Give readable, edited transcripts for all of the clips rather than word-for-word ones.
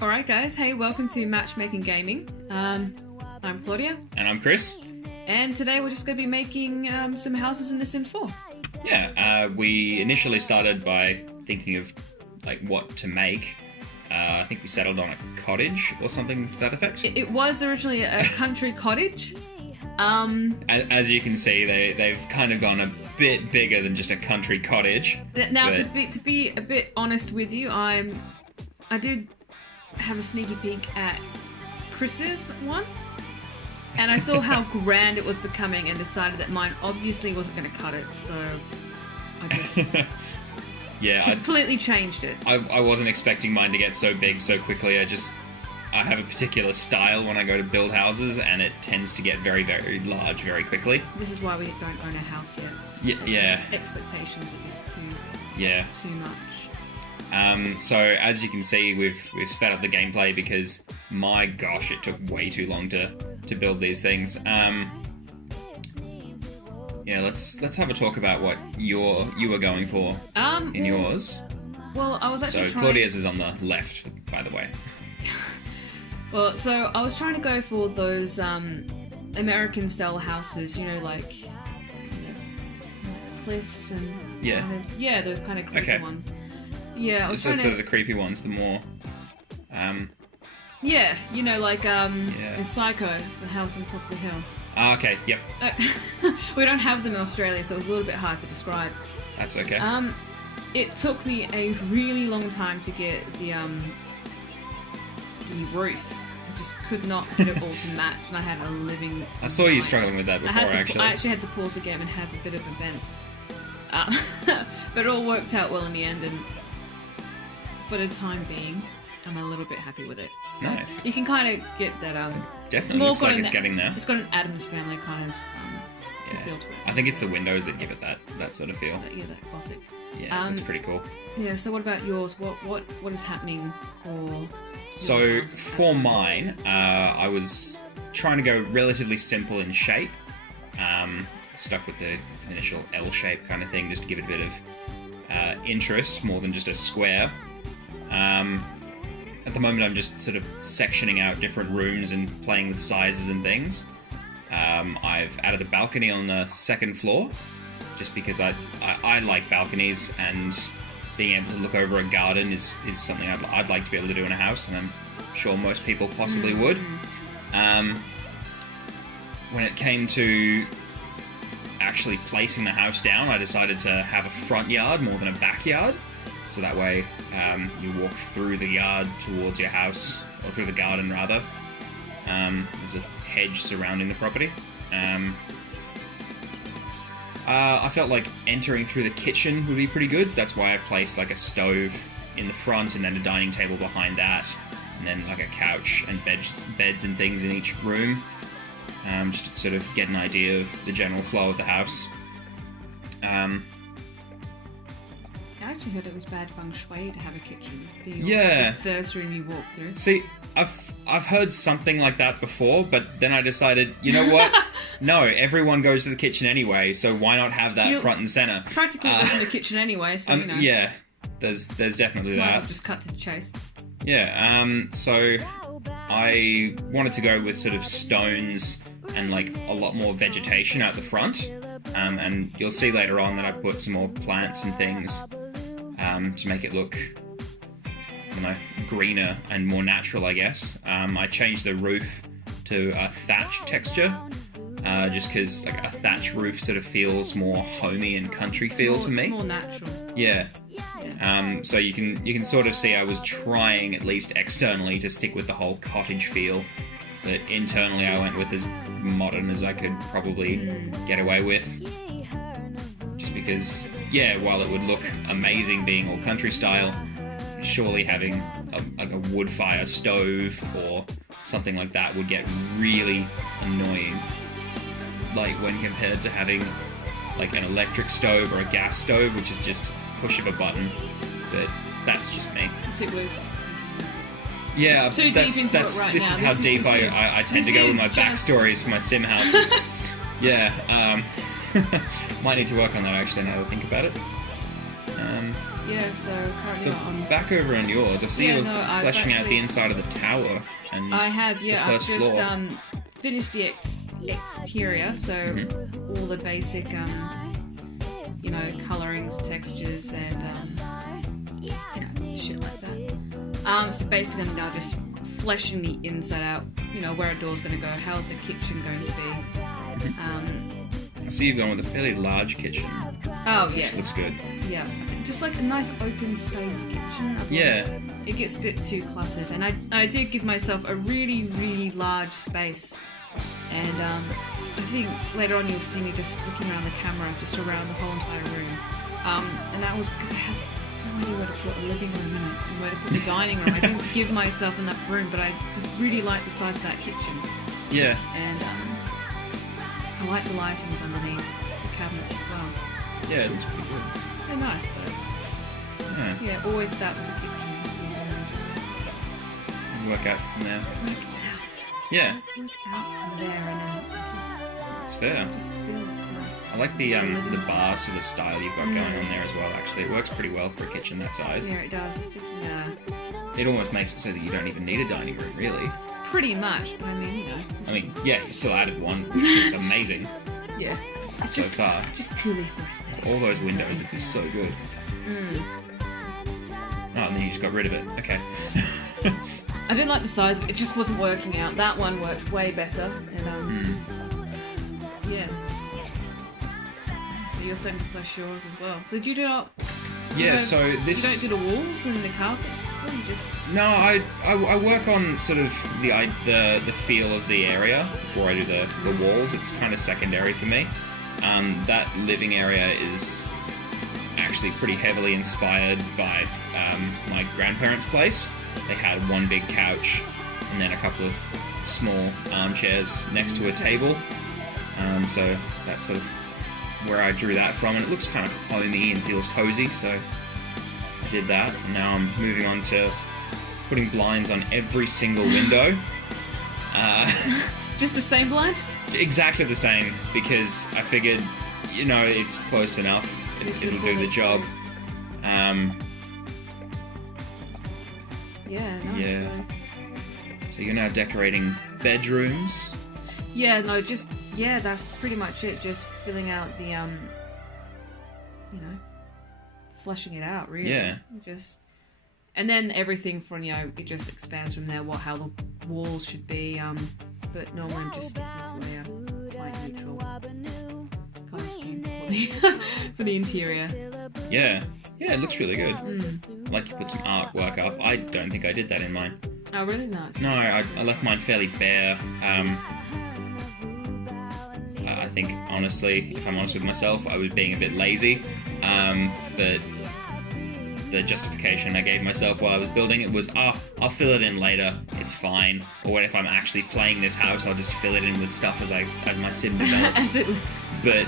Alright guys, hey, welcome to Matchmaking Gaming. I'm Claudia. And I'm Chris. And today we're just going to be making some houses in The Sims 4. Yeah, we initially started by thinking of what to make. I think we settled on a cottage or something to that effect. It was originally a country cottage. As you can see, they've kind of gone a bit bigger than just a country cottage. Now, to be a bit honest with you, I did have a sneaky peek at Chris's one, and I saw how grand it was becoming and decided that mine obviously wasn't going to cut it, so I just completely changed it. I wasn't expecting mine to get so big so quickly. I have a particular style when I go to build houses, and it tends to get very, very large very quickly. This is why we don't own a house yet. Yeah. Expectations are just too much. So as you can see, we've sped up the gameplay because my gosh, it took way too long to build these things. Let's have a talk about what you were going for in yours. Well, I was actually Claudia's is on the left, by the way. Well, so I was trying to go for those American style houses, cliffs and those kind of creepy ones. Yeah, I was sort of the creepy ones, the more... in Psycho, the house on top of the hill. Ah, okay, yep. We don't have them in Australia, so it was a little bit hard to describe. That's okay. It took me a really long time to get the roof. I just could not get it all to match, and I had a living... I saw you struggling with that before, actually. I actually had to pause the game and have a bit of a vent. But it all worked out well in the end, and for the time being, I'm a little bit happy with it. So nice. You can kind of get that... definitely looks like it's getting there. It's got an Addams Family kind of feel to it. I think it's the windows that give it that sort of feel. That gothic. Yeah, it's pretty cool. Yeah, so what about yours? What is happening for... So, for mine, I was trying to go relatively simple in shape. Stuck with the initial L shape kind of thing, just to give it a bit of interest, more than just a square. At the moment, I'm just sort of sectioning out different rooms and playing with sizes and things. I've added a balcony on the second floor, just because I like balconies, and being able to look over a garden is something I'd like to be able to do in a house, and I'm sure most people possibly would. When it came to actually placing the house down, I decided to have a front yard more than a backyard, so that way you walk through the yard towards your house, or through the garden rather. There's a hedge surrounding the property. I felt like entering through the kitchen would be pretty good, so that's why I placed a stove in the front, and then a dining table behind that, and then a couch and beds and things in each room, just to sort of get an idea of the general flow of the house. I actually heard it was bad feng shui to have a kitchen. The first room you walk through. See, I've heard something like that before, but then I decided, you know what? No, everyone goes to the kitchen anyway, so why not have that front and center? Practically live in the kitchen anyway, so Yeah, there's definitely might that. as well just cut to the chase. Yeah, so I wanted to go with sort of stones and a lot more vegetation out the front. And you'll see later on that I put some more plants and things to make it look, greener and more natural, I guess. I changed the roof to a thatch texture, just because a thatch roof sort of feels more homey and country feel to me. It's more natural. Yeah. So you can sort of see I was trying, at least externally, to stick with the whole cottage feel, but internally I went with as modern as I could probably get away with. Just because, while it would look amazing being all country style, surely having a wood fire stove or something like that would get really annoying. When compared to having an electric stove or a gas stove, which is just push of a button. But that's just me. Yeah, this is how deep I tend to go with my backstories for my sim houses. Yeah, Might need to work on that actually now that I think about it. Yeah, so So currently back over on yours, I see Yeah, you're no, I've fleshing out actually- the inside of the tower and I have, yeah, the I've first just floor. finished the exterior, so all the basic, colorings, textures, and shit like that. So basically, I'm now just fleshing the inside out. Where a door's going to go, how's the kitchen going to be. I see you've gone with a fairly large kitchen, Oh which yes, looks good. yeah, just like a nice open space kitchen. Otherwise Yeah. it gets a bit too cluttered, and I did give myself a really, really large space, and I think later on you'll see me just looking around the camera, just around the whole entire room, and that was because I had no idea where to put a living room in it, and where to put the dining room. I didn't give myself enough room, but I just really liked the size of that kitchen, Yeah. and I like the lightings underneath the cabinets as well. Yeah, it looks pretty good. They're nice, but Yeah. always start with the kitchen. Work out from there. Work it out. Yeah, Work out from there, and then it's fair. just feel like I like the bar sort of style you've got going on there as well. Actually, it works pretty well for a kitchen that size. yeah, it does. I'm thinking, It almost makes it so that you don't even need a dining room, really. pretty much, but I mean, I mean, yeah, you still added one, which is amazing yeah. It's so just, far. it's just purely for aesthetics. All those windows are just so good. Oh, and then you just got rid of it. Okay. I didn't like the size of it. It just wasn't working out. That one worked way better, and yeah. So you're starting to flesh yours as well. So do you do not? Yeah. you So this. You don't do the walls and the carpets. Or you just No, I work on sort of the feel of the area before I do the walls. It's kind of secondary for me. That living area is actually pretty heavily inspired by my grandparents' place. They had one big couch and then a couple of small armchairs next to a table. So that's sort of where I drew that from, and it looks kind of homey and feels cozy. So I did that, and now I'm moving on to putting blinds on every single window. just the same blind. Exactly the same, because I figured, it's close enough. It'll do the job. Yeah. Nice. Yeah. So you're now decorating bedrooms. Yeah, no, that's pretty much it. Just filling out the, flushing it out, really. Yeah. And then everything from, it just expands from there, how the walls should be, but normally I'm just sticking to a quite neutral colour scheme for the interior. Yeah. Yeah, it looks really good. Like you put some artwork up. I don't think I did that in mine. Oh, really? Nice. No, I left mine fairly bare. I think, honestly, if I'm honest with myself, I was being a bit lazy. But the justification I gave myself while I was building it was, I'll fill it in later, it's fine. Or if I'm actually playing this house, I'll just fill it in with stuff as my sim develops. But,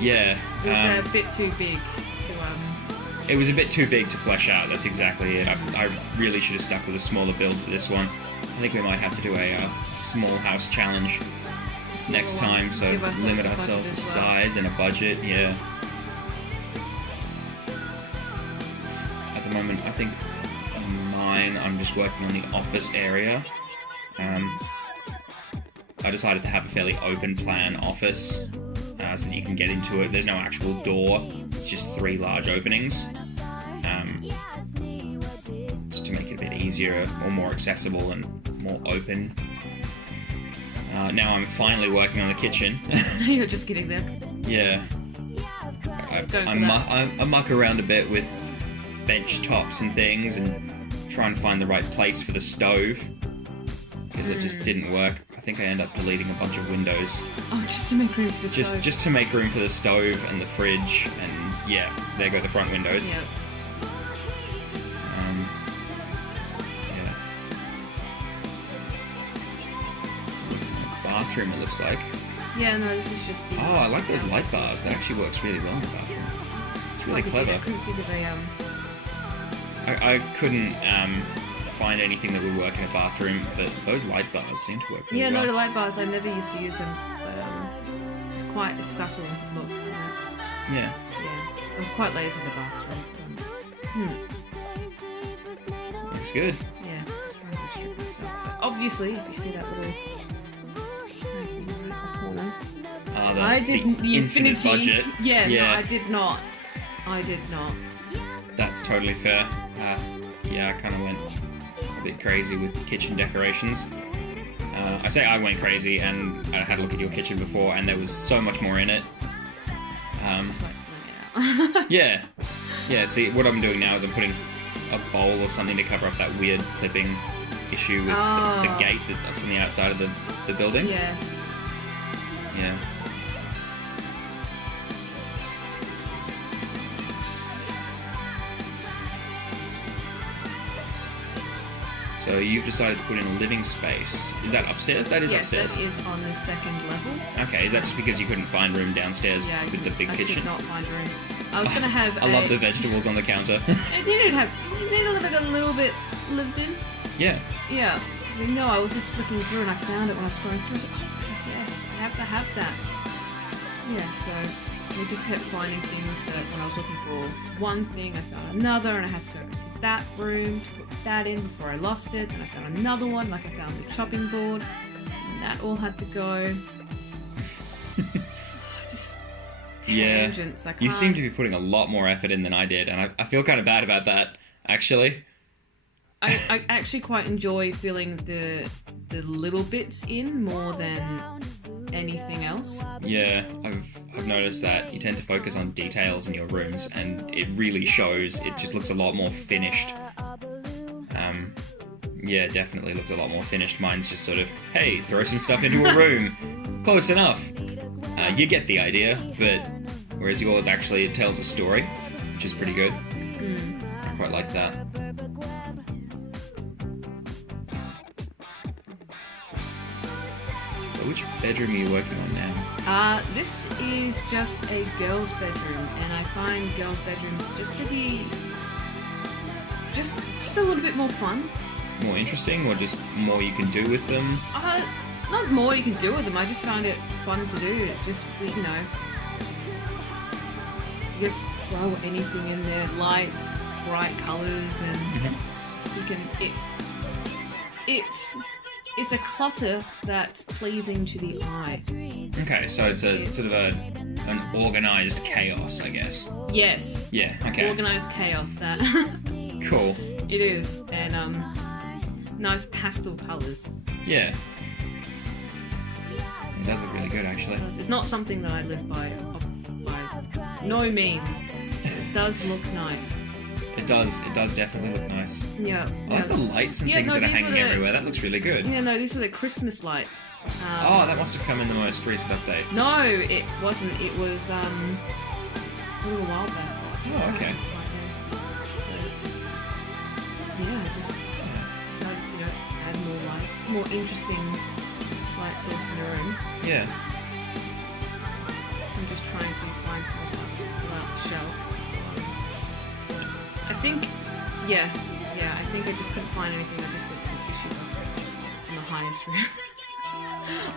yeah. It was a bit too big to, It was a bit too big to flesh out, that's exactly it. I really should have stuck with a smaller build for this one. I think we might have to do a small house challenge next time, so limit ourselves to size and a budget, yeah. At the moment, I think mine, I'm just working on the office area. I decided to have a fairly open plan office, so that you can get into it. There's no actual door, it's just 3 large openings. Just to make it a bit easier or more accessible and more open. Now I'm finally working on the kitchen. You're just getting there. Yeah. I muck around a bit with bench tops and things and try and find the right place for the stove, because it just didn't work. I think I end up deleting a bunch of windows. Oh, just to make room for the stove. Just to make room for the stove and the fridge, and yeah, there go the front windows. Yeah. Yeah. Bathroom, it looks like. Yeah, no, this is just the... Oh, I like those light bars. That actually works really well in the bathroom. It's really clever. I couldn't think of a, I couldn't find anything that would work in a bathroom, but those light bars seem to work really yeah, well. no, the light bars, I never used to use them, but it's quite a subtle look. Yeah. I was quite lazy in the bathroom. Looks good. Yeah, just trying to restrict myself. But obviously, if you see that little corner, I did the infinite budget. Yeah, no, I did not. That's totally fair. Yeah, I kind of went a bit crazy with kitchen decorations. I say I went crazy, and I had a look at your kitchen before, and there was so much more in it. Just like pulling it out. Yeah. See, what I'm doing now is I'm putting a bowl or something to cover up that weird clipping issue with the gate that's on the outside of the building. Yeah. Yeah. So you've decided to put in a living space. Is that upstairs? That is upstairs. Yes, that is on the second level. Okay, is that just because you couldn't find room downstairs with the big kitchen? I could not find room. I was going to have I love the vegetables on the counter. It needed like a little bit lived in. Yeah. Yeah. So, no, I was just flicking through and I found it when I was scrolling through. I was like, oh, yes, I have to have that. Yeah, so we just kept finding things that when I was looking for one thing, I found another, and I had to go into that room to put that in before I lost it. And I found another one, like I found the chopping board, and that all had to go. Just tangents. Yeah. You seem to be putting a lot more effort in than I did, and I feel kind of bad about that, actually. I actually quite enjoy filling the little bits in more than anything else. Yeah, I've noticed that you tend to focus on details in your rooms, and it really shows. It just looks a lot more finished. Yeah, definitely looks a lot more finished. Mine's just sort of, hey, throw some stuff into a room. Close enough. You get the idea, but whereas yours actually, it tells a story, which is pretty good. I quite like that. Which bedroom are you working on now? This is just a girl's bedroom, and I find girls' bedrooms just to be just a little bit more fun. More interesting, or just more you can do with them? Not more you can do with them. I just find it fun to do. Just just throw anything in there, lights, bright colours, and you can. It's a clutter that's pleasing to the eye. Okay, so it's a sort of an organised chaos, I guess. Yes. Yeah. Okay. Organised chaos. That. Cool. It is, and nice pastel colours. Yeah. It does look really good, actually. It's not something that I live by no means. It does look nice. It does definitely look nice. Yeah. I like the lights and things that are hanging everywhere. That looks really good. Yeah, no, these were the Christmas lights. That must have come in the most recent update. No, it wasn't. It was a little while back. Oh, okay. Yeah, just decided to add more lights, more interesting light source in the room. Yeah. I'm just trying to find some stuff without the shelves. I think I just couldn't find anything. I just looked at tissue box on the highest room.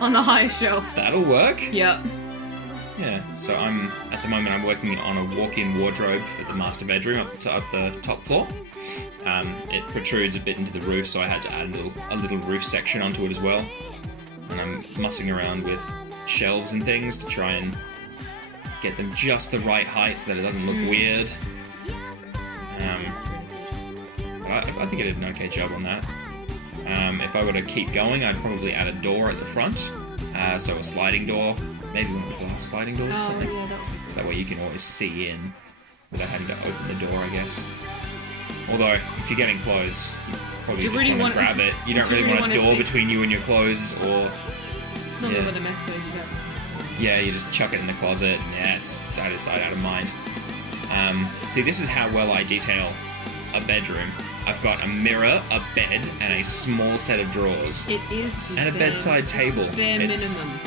On the highest shelf. That'll work. Yep. Yeah, so at the moment I'm working on a walk-in wardrobe for the master bedroom up the top floor. It protrudes a bit into the roof, so I had to add a little roof section onto it as well. And I'm mussing around with shelves and things to try and get them just the right height so that it doesn't look weird. I think I did an okay job on that. If I were to keep going, I'd probably add a door at the front, so a sliding door, maybe one of the glass sliding doors or something. Yeah, that would be good. So that way you can always see in without having to open the door, I guess. Although, if you're getting clothes, you probably just really want to grab it. You don't really want a door between you and your clothes, or... It's not where the mess goes, you don't. Yeah, you just chuck it in the closet, and it's out of sight, out of mind. See, this is how well I detail a bedroom. I've got a mirror, a bed, and a small set of drawers. It is the and a bedside table. Bare minimum.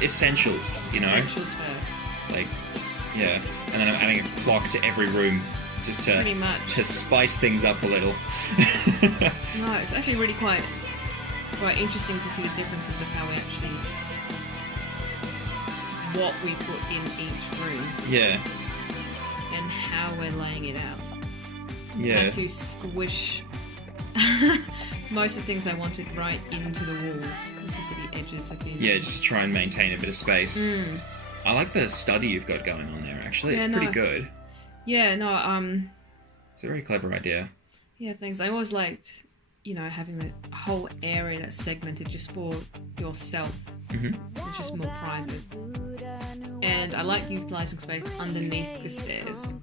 Essentials, you know? Essentials first. Like, yeah. And then I'm adding a clock to every room just to spice things up a little. No, it's actually really quite interesting to see the differences of how we actually what we put in each room Yeah. and how we're laying it out. Yeah. Had to squish most of the things I wanted right into the walls, especially the edges have been. Yeah, just to try and maintain a bit of space. I like the study you've got going on there, actually. It's pretty good. Yeah, no, It's a very clever idea. yeah, thanks. I always liked, having the whole area that's segmented just for yourself. It's just more private. And I like utilising space underneath the stairs.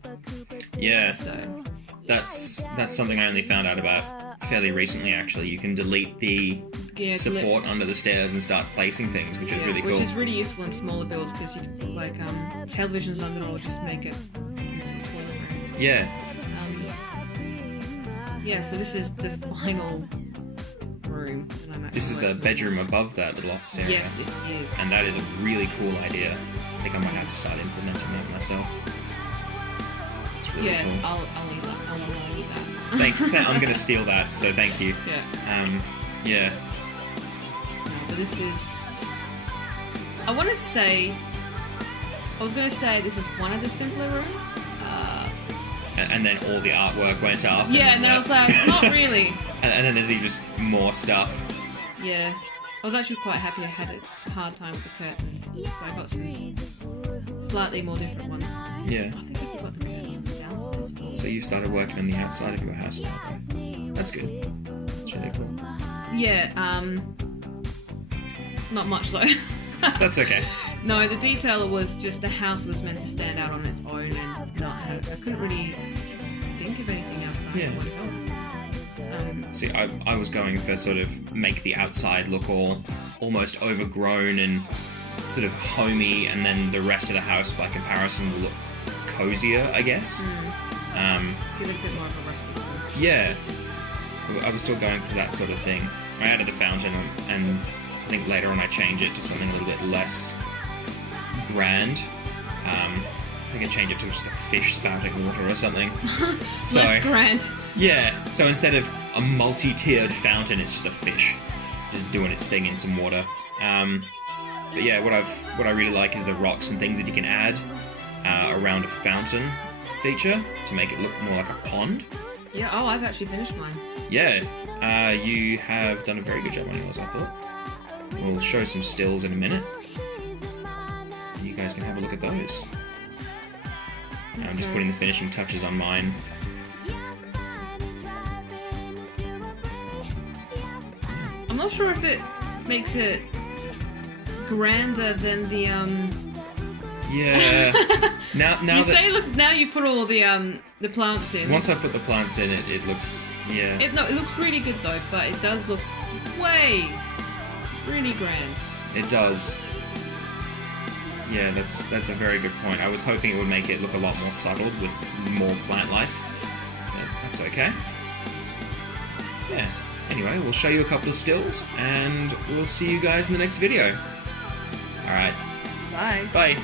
Yeah. So That's something I only found out about fairly recently, actually. You can delete the support under the stairs and start placing things, which is really cool. Which is really useful in smaller builds because you can put like televisions under or just make it into a toilet room. Yeah. Yeah, so this is the final room. And I'm This is the bedroom above that little office area. Yes, it is. And that is a really cool idea. I think I might have to start implementing that myself. It's really cool. I'll allow you that. I'm going to steal that, so thank you. Yeah. Yeah. No, but this is... I was going to say this is one of the simpler rooms. And then all the artwork went up. Yeah, and then I was like, not really. And then there's even just more stuff. Yeah. I was actually quite happy I had a hard time with the curtains. So I got some slightly more different ones. Yeah. I think I got the curtains downstairs. So you started working on the outside of your house now. That's good. That's really cool. Yeah, not much though. That's okay. No, the detail was just the house was meant to stand out on its own and not have... I couldn't really think of anything else I wanted on. See, I was going for sort of make the outside look almost overgrown and sort of homey, and then the rest of the house, by comparison, will look cozier, I guess. Give it a bit more of a rustic look. Yeah. I was still going for that sort of thing. I added the fountain, and I think later on I changed it to something a little bit less grand. I think I changed it to just a fish spouting water or something. So, less grand. Yeah, so instead of a multi-tiered fountain, it's just a fish just doing its thing in some water. But yeah, what I really like is the rocks and things that you can add around a fountain feature to make it look more like a pond. Yeah, I've actually finished mine. Yeah, you have done a very good job on yours, I thought. We'll show some stills in a minute. You guys can have a look at those. I'm just putting the finishing touches on mine. I'm not sure if it makes it grander than the Yeah. Now now you put all the plants in. Once I put the plants in, it looks It looks really good though, but it does look really grand. It does. Yeah, that's a very good point. I was hoping it would make it look a lot more subtle with more plant life. But that's okay. Yeah. Anyway, we'll show you a couple of stills, and we'll see you guys in the next video. Alright. Bye. Bye.